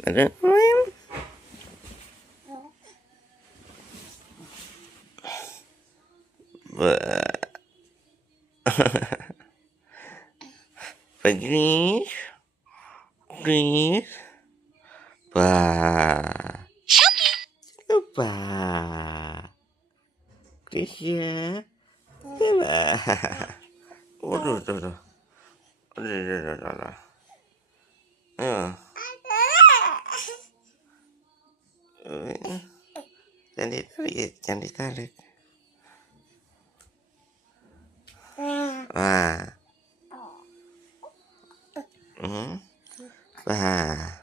Ada. Pagi, please. Bah. Lupa. Gresya. Bah. Waduh, tuh. Udah. Ayo. Jangan ditarik. Wah. Wah.